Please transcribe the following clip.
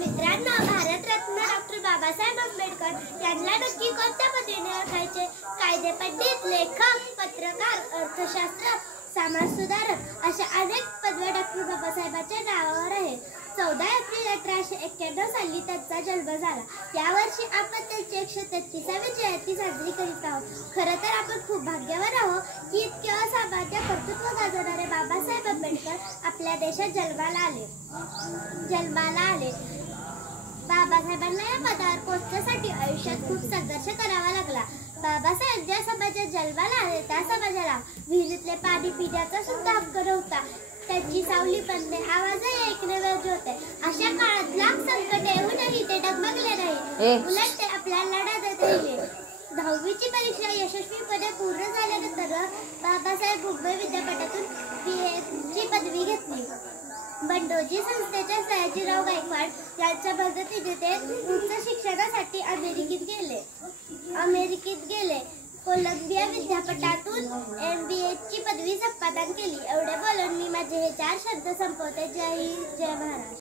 मित्रांनो, भारतरत्न डॉक्टर बाबासाहेब आंबेडकर यांना नक्की कोणत्या पदवीने ओळखायचे? कायदे पंडित, लेखक, पत्रकार, अर्थशास्त्र, समाजसुधारक अशा अनेक पदव्या डॉक्टर बाबासाहेबांच्या नावावर आहेत. 14 एप्रिल 1891 साली त्यांचा जन्म झाला. यावर्षी आपण त्यांची 133वी जयंती साजरी करीत आहोत. खरं तर आपण खूप भाग्यवान आहोत की इतके असामान्य कर्तृत्व गाजवणारे बाबासाहेब आंबेडकर आपल्या देशात जन्माला आले. बाबासाहेबांना या पदावर पोहोचण्यासाठी आयुष्यात खूप संघर्ष करावा लागला. बाबासाहेब ज्या समाजात जन्माला आले त्या समाजाला विहिरीतले पाणी पिण्याचा सुद्धा हक्क नव्हता. त्यांची सावली पडणे, आवाजही ऐकणे गरजेचे होते. अशा काळात लाख संकट येऊनही ते डगमगले नाही. उलट ते आपला लढा देत राहिले. 10वीची परीक्षा यशस्वीपणे पूर्ण झाल्यानंतर बाबासाहेब मुंबई विद्यापीठातून BA पदवी घेतली. बंडोजी संस्थेच्या सयाजीराव गायकवाड यांच्या मदतीने ते उच्च शिक्षणासाठी अमेरिकेत गेले. कोलंबिया विद्यापीठातून MBA पदवी संपादन केली. एवढे बोलून मी माझे हे 4 शब्द संपवते. जय हिंद, जय महाराष्ट्र.